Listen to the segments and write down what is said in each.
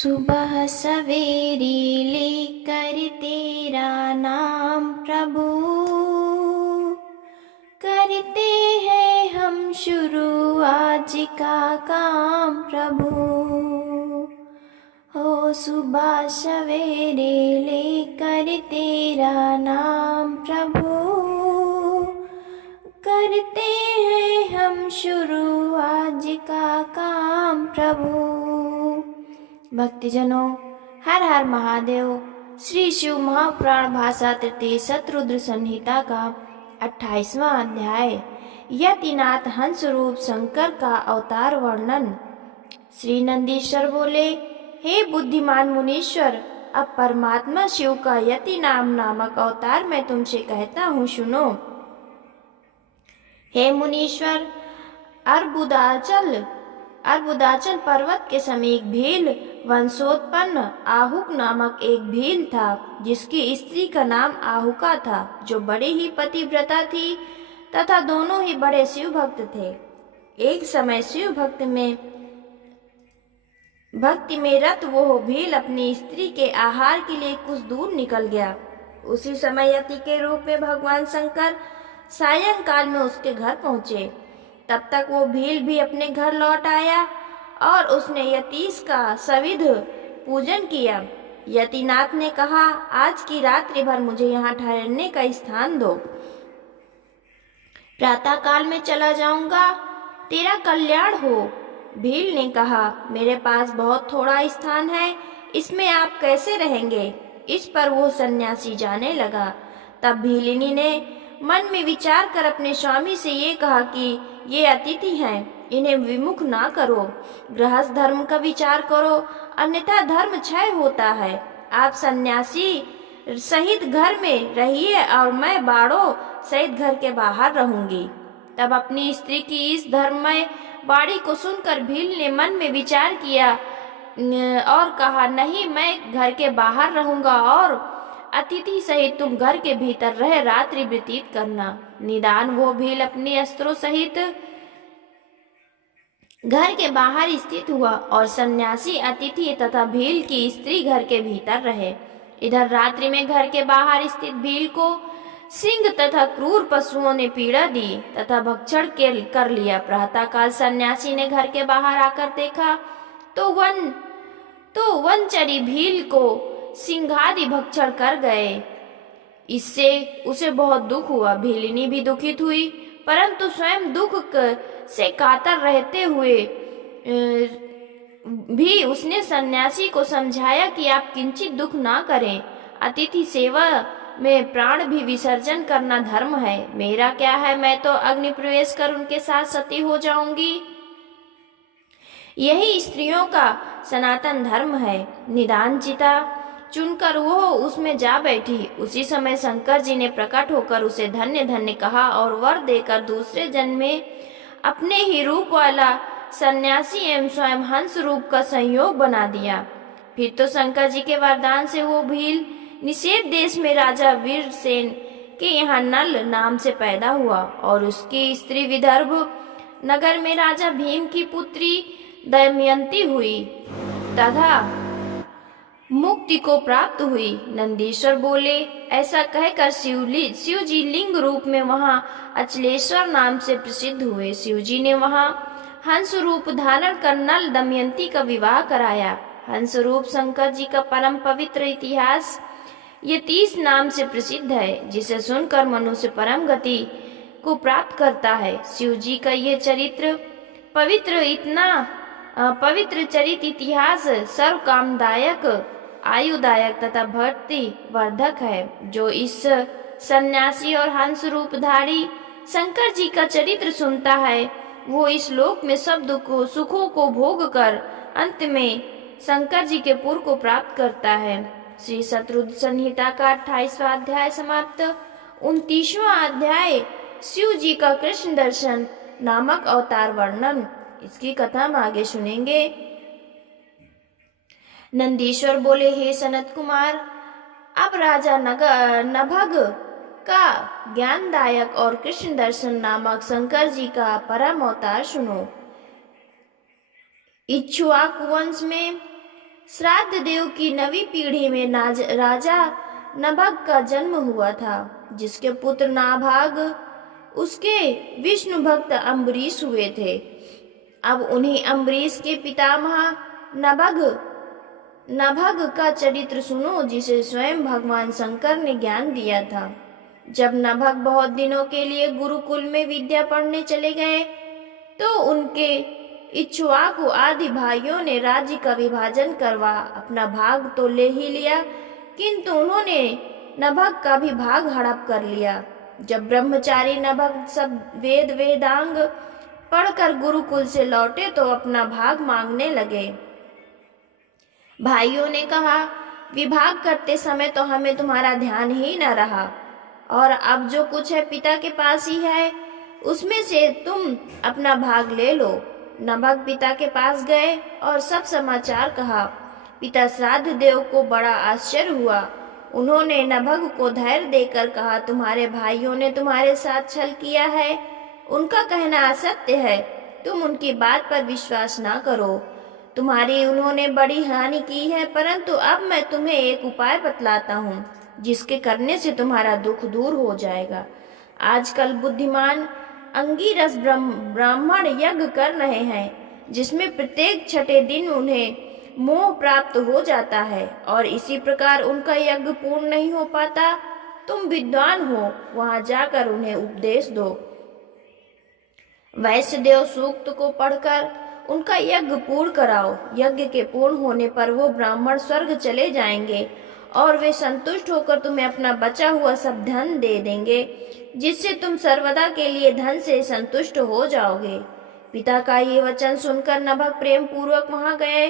सुबह सवेरे लेकर तेरा नाम प्रभु, करते हैं हम शुरू आज का काम प्रभु। हो सुबह सवेरे लेकर तेरा नाम प्रभु, करते हैं हम शुरू आज का काम प्रभु। भक्तजनों, हर हर महादेव। श्री शिव महापुराण भाषा तृतीय शतरुद्र संहिता का 28वां अध्याय यतिनाथ हंस रूप शंकर का अवतार वर्णन। श्री नंदीश्वर बोले, हे बुद्धिमान मुनीश्वर, अब परमात्मा शिव का यति नामक अवतार मैं तुमसे कहता हूँ, सुनो। हे मुनीश्वर, अर्बुदाचल पर्वत के समीप भील वंशोत्पन्न आहुक नामक एक भील था, जिसकी स्त्री का नाम आहुका था, जो बड़े ही पतिव्रता थी तथा दोनों ही बड़े शिव भक्त थे। एक समय शिव भक्ति में रत वो भील अपनी स्त्री के आहार के लिए कुछ दूर निकल गया। उसी समय यति के रूप में भगवान शंकर सायंकाल में उसके घर पहुंचे। तब तक वो भील भी अपने घर लौट आया और उसने यतीश का सविध पूजन किया। यतिनाथ ने कहा, आज की रात्रि भर मुझे यहाँ ठहरने का स्थान दो, प्रातः काल में चला जाऊंगा, तेरा कल्याण हो। भील ने कहा, मेरे पास बहुत थोड़ा स्थान है, इसमें आप कैसे रहेंगे? इस पर वो सन्यासी जाने लगा। तब भीलिनी ने मन में विचार कर अपने स्वामी से ये कहा कि ये अतिथि हैं, इन्हें विमुख ना करो, गृहस्थ धर्म का विचार करो, अन्यथा धर्म क्षय होता है। आप सन्यासी सहित घर में रहिए और मैं बाड़ों सहित घर के बाहर रहूंगी। तब अपनी स्त्री की इस धर्ममय बाड़ी को सुनकर भील ने मन में विचार किया और कहा, नहीं, मैं घर के बाहर रहूंगा और अतिथि सहित तुम घर के भीतर रह रात्रि व्यतीत करना। निदान वो भील अपने अस्त्रों सहित घर के बाहर स्थित हुआ और सन्यासी अतिथि तथा भील की स्त्री घर के भीतर रहे। इधर रात्रि में घर के बाहर स्थित भील को सिंह तथा क्रूर पशुओं ने पीड़ा दी तथा भक्षण कर लिया। प्रातःकाल सन्यासी ने घर के बाहर आकर देखा तो वनचरी भील को सिंहादि भक्षण कर गए। इससे उसे बहुत दुख हुआ। भीलिनी भी दुखित हुई, परंतु स्वयं दुख से कातर रहते हुए भी उसने सन्यासी को समझाया कि आप किंचित दुख ना करें, अतिथि सेवा में प्राण भी विसर्जन करना धर्म है। मेरा क्या है, मैं तो अग्नि प्रवेश कर उनके साथ सती हो जाऊंगी, यही स्त्रियों का सनातन धर्म है। निदान चिता चुनकर वो उसमें जा बैठी। उसी समय शंकर जी ने प्रकट होकर उसे धन्य धन्य कहा और वर देकर दूसरे जन्म में अपने ही रूप वाला सन्यासी एवं स्वयं हंस रूप का संयोग बना दिया। फिर तो शंकर जी के वरदान से वो भील निषेध देश में राजा वीरसेन के यहाँ नल नाम से पैदा हुआ और उसकी स्त्री विदर्भ नगर में राजा भीम की पुत्री दमयंती हुई तथा मुक्ति को प्राप्त हुई। नंदीश्वर बोले, ऐसा कहकर शिव जी लिंग रूप में वहाँ अचलेश्वर नाम से प्रसिद्ध हुए। शिव जी ने वहाँ हंस रूप धारण कर नल दमयंती का विवाह कराया। हंस रूप शंकर जी का परम पवित्र इतिहास यतीश नाम से प्रसिद्ध है, जिसे सुनकर मनुष्य परम गति को प्राप्त करता है। शिव जी का ये चरित्र पवित्र चरित इतिहास सर्व कामदायक, आयुदायक तथा भक्ति वर्धक है। जो इस सन्यासी और हंस रूपधारी शंकर जी का चरित्र सुनता है, वो इस लोक में सब सुखों को भोग कर अंत में शंकर जी के पुर को प्राप्त करता है। श्री शतरुद्र संहिता का 28वां अध्याय समाप्त। 29वां अध्याय शिव जी का कृष्ण दर्शन नामक अवतार वर्णन। इसकी कथा हम आगे सुनेंगे। नंदीश्वर बोले, हे सनत कुमार, अब राजा नभग का ज्ञानदायक और कृष्ण दर्शन नामक शंकर जी का परम अवतार सुनो। इक्ष्वाकु वंश में श्राद्ध देव की नवी पीढ़ी में राजा नभग का जन्म हुआ था, जिसके पुत्र नाभाग उसके विष्णु भक्त अम्बरीश हुए थे। अब उन्हीं अम्बरीश के पितामह नभग नभग का चरित्र सुनो, जिसे स्वयं भगवान शंकर ने ज्ञान दिया था। जब नभग बहुत दिनों के लिए गुरुकुल में विद्या पढ़ने चले गए, तो उनके इक्ष्वाकु आदि भाइयों ने राज्य का विभाजन करवा अपना भाग तो ले ही लिया, किंतु उन्होंने नभग का भी भाग हड़प कर लिया। जब ब्रह्मचारी नभग सब वेदांग पढ़कर गुरुकुल से लौटे, तो अपना भाग मांगने लगे। भाइयों ने कहा, विभाग करते समय तो हमें तुम्हारा ध्यान ही न रहा, और अब जो कुछ है पिता के पास ही है, उसमें से तुम अपना भाग ले लो। नभग पिता के पास गए और सब समाचार कहा। पिता श्राद्ध देव को बड़ा आश्चर्य हुआ। उन्होंने नभग को धैर्य देकर कहा, तुम्हारे भाइयों ने तुम्हारे साथ छल किया है, उनका कहना असत्य है, तुम उनकी बात पर विश्वास ना करो। तुम्हारी उन्होंने बड़ी हानि की है, परंतु अब मैं तुम्हें एक उपाय बतलाता हूँ, जिसके करने से तुम्हारा दुख दूर हो जाएगा। आजकल बुद्धिमान अंगिरस ब्राह्मण यज्ञ कर रहे हैं, जिसमें प्रत्येक छठे दिन उन्हें मोह प्राप्त हो जाता है, और इसी प्रकार उनका यज्ञ पूर्ण नहीं हो पाता। तुम विद्वान हो, वहां जाकर उन्हें उपदेश दो। वैश्यदेव सूक्त को पढ़कर उनका यज्ञ पूर्ण कराओ। यज्ञ के पूर्ण होने पर वो ब्राह्मण स्वर्ग चले जाएंगे, और वे संतुष्ट होकर तुम्हें अपना बचा हुआ सब धन दे देंगे, जिससे तुम सर्वदा के लिए धन से संतुष्ट हो जाओगे। पिता का ये वचन सुनकर नभग प्रेम पूर्वक वहां गए।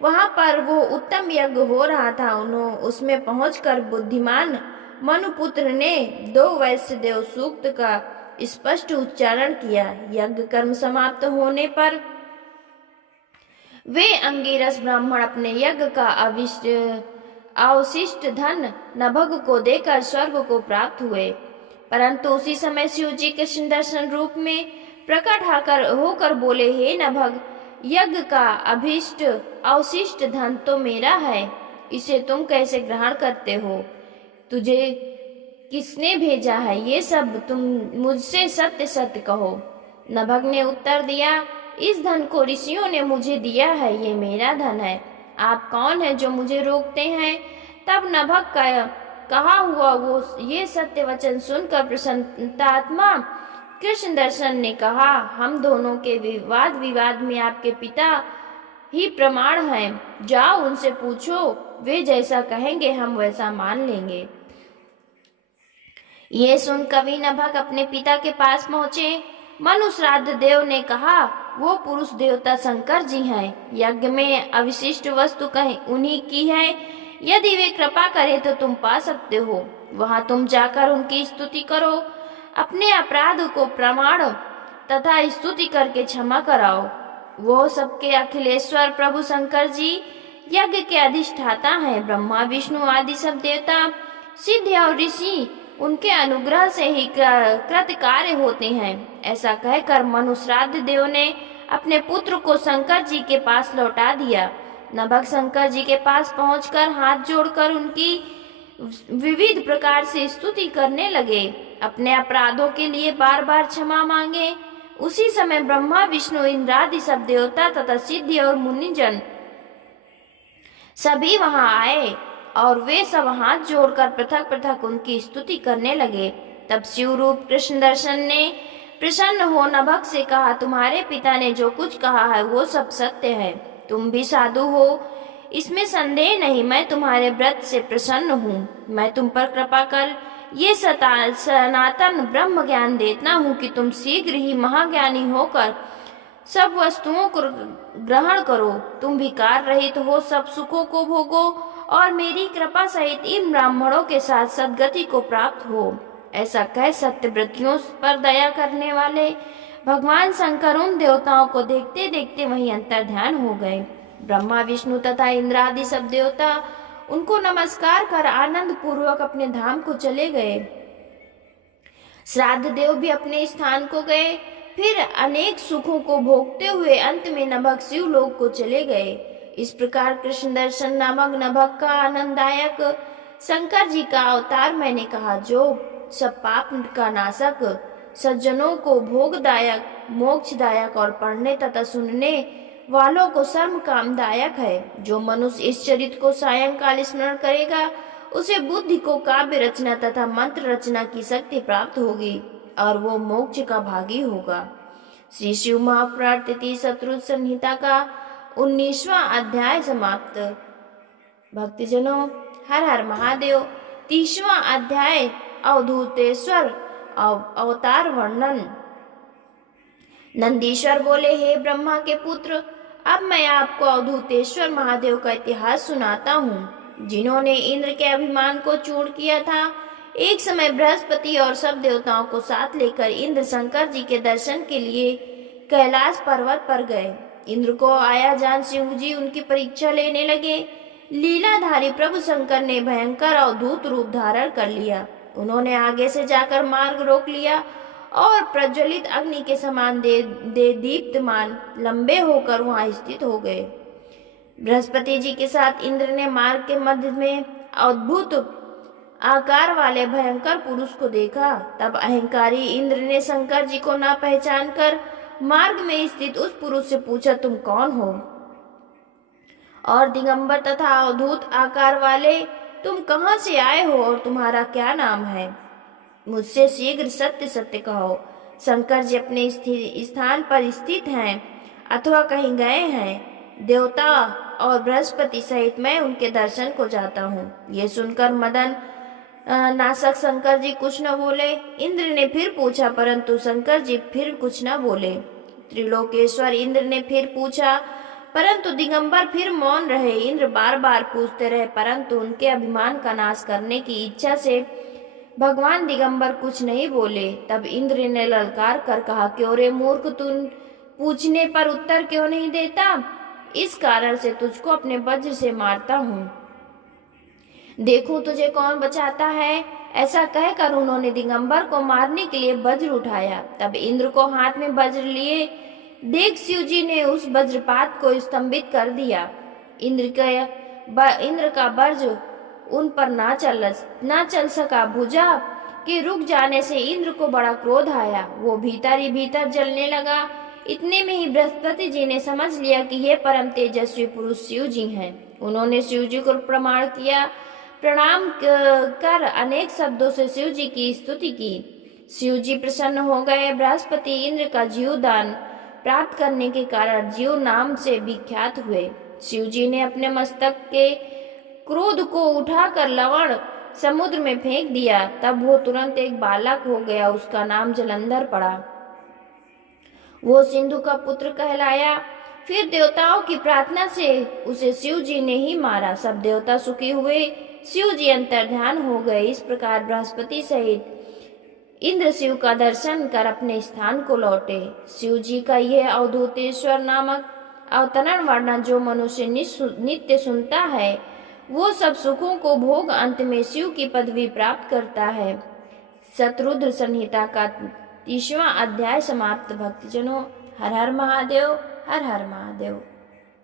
वहां पर वो उत्तम यज्ञ हो रहा था। उन्होंने उसमें पहुंचकर बुद्धिमान मनुपुत्र ने 2 वैश्यदेव सूक्त का स्पष्ट उच्चारण किया। यज्ञ कर्म समाप्त होने पर वे अंगिरस ब्राह्मण अपने यज्ञ का अवशिष्ट धन नभग को देकर स्वर्ग को प्राप्त हुए। परंतु उसी समय शिव जी कृष्ण दर्शन रूप में प्रकट होकर बोले, हे नभग, यज्ञ का अवशिष्ट धन तो मेरा है, इसे तुम कैसे ग्रहण करते हो? तुझे किसने भेजा है? ये सब तुम मुझसे सत्य सत्य कहो। नभग ने उत्तर दिया, इस धन को ऋषियों ने मुझे दिया है, ये मेरा धन है। आप कौन है जो मुझे रोकते हैं? तब नभग का कहा हुआ वो ये सत्य वचन सुनकर प्रसन्नात्मा कृष्ण दर्शन ने कहा, हम दोनों के विवाद में आपके पिता ही प्रमाण हैं। जाओ उनसे पूछो, वे जैसा कहेंगे हम वैसा मान लेंगे। ये सुन कवि नभग अपने पिता के पास पहुंचे। मनु श्राद्ध देव ने कहा, वो पुरुष देवता शंकर जी हैं। यज्ञ में अविशिष्ट वस्तु कहीं उन्हीं की है। यदि वे कृपा करें तो तुम पा सकते हो। वहां तुम जाकर उनकी स्तुति करो, अपने अपराध को प्रमाण तथा स्तुति करके क्षमा कराओ। वो सबके अखिलेश्वर प्रभु शंकर जी यज्ञ के अधिष्ठाता हैं। ब्रह्मा विष्णु आदि सब देवता सिद्ध और ऋषि उनके अनुग्रह से ही कृत कार्य होते हैं। ऐसा कहकर मनु श्राद्ध देव ने अपने पुत्र को शंकर जी के पास लौटा दिया। नभग शंकर जी के पास पहुंचकर हाथ जोड़कर उनकी विविध प्रकार से स्तुति करने लगे, अपने अपराधों के लिए बार बार क्षमा मांगे। उसी समय ब्रह्मा विष्णु इंद्रादि सब देवता तथा सिद्धि और मुनिजन सभी वहां आए, और वे सब हाथ जोड़कर पृथक पृथक उनकी स्तुति करने लगे। तब शिव रूप कृष्ण दर्शन ने प्रसन्न हो नभग से कहा, तुम्हारे पिता ने जो कुछ कहा है वो सब सत्य है। तुम भी साधु हो, इसमें संदेह नहीं। मैं तुम्हारे व्रत से प्रसन्न हूँ। मैं तुम पर कृपा कर ये सनातन ब्रह्म ज्ञान देता हूँ कि तुम शीघ्र ही महाज्ञानी होकर सब वस्तुओं को ग्रहण करो। तुम विकार रहित हो, सब सुखों को भोगो, और मेरी कृपा सहित इन ब्राह्मणों के साथ सदगति को प्राप्त हो। ऐसा कह सत्यव्रतियों पर दया करने वाले भगवान शंकर उन देवताओं को देखते देखते वहीं अंतर ध्यान हो गए। ब्रह्मा विष्णु तथा इंद्र आदि सब देवता उनको नमस्कार कर आनंद पूर्वक अपने धाम को चले गए। श्राद्ध देव भी अपने स्थान को गए। फिर अनेक सुखों को भोगते हुए अंत में नभग शिव लोक को चले गए। इस प्रकार कृष्ण दर्शन नामक नभक का आनंददायक शंकर जी का अवतार मैंने कहा, जो सब पाप का नाशक, सज्जनों को भोगदायक, मोक्षदायक और पढ़ने तथा सुनने वालों को सर्व कामदायक है। जो मनुष्य इस चरित्र को सायंकाल स्मरण करेगा, उसे बुद्धि को काव्य रचना तथा मंत्र रचना की शक्ति प्राप्त होगी और वो मोक्ष का भागी होगा। श्री शिव महापुराण तिथि शत्रुघ्न संहिता का 19वां अध्याय समाप्त। भक्तजनों, हर हर महादेव। 30वां अध्याय अवधूतेश्वर अवतार वर्णन। नंदीश्वर बोले, हे ब्रह्मा के पुत्र, अब मैं आपको अवधूतेश्वर महादेव का इतिहास सुनाता हूँ, जिन्होंने इंद्र के अभिमान को चूर्ण किया था। एक समय बृहस्पति और सब देवताओं को साथ लेकर इंद्र शंकर जी के दर्शन के लिए कैलाश पर्वत पर गए। इंद्र को आया जान शिव जी उनकी परीक्षा लेने लगे। लीलाधारी प्रभु शंकर ने भयंकर अवधूत रूप धारण कर लिया। उन्होंने आगे से जाकर मार्ग रोक लिया और प्रज्वलित अग्नि के समान दे दीप्तमान लंबे होकर वहां स्थित हो गए। बृहस्पति जी के साथ इंद्र ने मार्ग के मध्य में अद्भुत आकार वाले भयंकर पुरुष को देखा। तब अहंकारी इंद्र ने शंकर जी को ना पहचान कर मार्ग में स्थित उस पुरुष से पूछा, तुम कौन हो और दिगंबर तथा अवधूत आकार वाले तुम कहाँ से आए हो और तुम्हारा क्या नाम है? मुझसे शीघ्र सत्य सत्य कहो। शंकर जी अपने स्थान पर स्थित हैं अथवा कहीं गए हैं। देवता और बृहस्पति सहित मैं उनके दर्शन को जाता हूँ। ये सुनकर मदन नासक शंकर जी कुछ न बोले। इंद्र ने फिर पूछा, परंतु शंकर जी फिर कुछ न बोले। त्रिलोकेश्वर इंद्र ने फिर पूछा, परंतु दिगंबर फिर मौन रहे। इंद्र बार बार पूछते रहे, परंतु उनके अभिमान का नाश करने की इच्छा से भगवान दिगंबर कुछ नहीं बोले। तब इंद्र ने ललकार कर कहा, क्यों रे मूर्ख, तुम पूछने पर उत्तर क्यों नहीं देता? इस कारण से तुझको अपने वज्र से मारता हूँ, देखूं तुझे कौन बचाता है। ऐसा कहकर उन्होंने दिगंबर को मारने के लिए वज्र उठाया। तब इंद्र को हाथ में वज्र लिए देख शिव जी ने उस वज्रपात को स्तंभित कर दिया। इंद्र का वज्र उन पर ना चल सका। भुजा के रुक जाने से इंद्र को बड़ा क्रोध आया। वो भीतर ही भीतर जलने लगा। इतने में ही बृहस्पति जी ने समझ लिया कि ये परम तेजस्वी पुरुष शिव जी हैं। उन्होंने शिव जी को प्रणाम कर अनेक शब्दों से शिव जी की स्तुति की। शिव जी प्रसन्न हो गए। बृहस्पति इंद्र का जीवदान प्राप्त करने के कारण जीव नाम से विख्यात हुए। शिव जी ने अपने मस्तक के क्रोध को उठाकर लवण समुद्र में फेंक दिया। तब वो तुरंत एक बालक हो गया। उसका नाम जलंधर पड़ा। वो सिंधु का पुत्र कहलाया। फिर देवताओं की प्रार्थना से उसे शिव जी ने ही मारा। सब देवता सुखी हुए। शिव जी अंतर्ध्यान हो गए। इस प्रकार बृहस्पति सहित इंद्र शिव का दर्शन कर अपने स्थान को लौटे। शिव जी का यह अवधूतेश्वर नामक अवतरण वर्णन जो मनुष्य नित्य सुनता है, वो सब सुखों को भोग अंत में शिव की पदवी प्राप्त करता है। शत्रुघ्न संहिता का 30वां अध्याय समाप्त। भक्तजनों, हर हर महादेव, हर हर महादेव।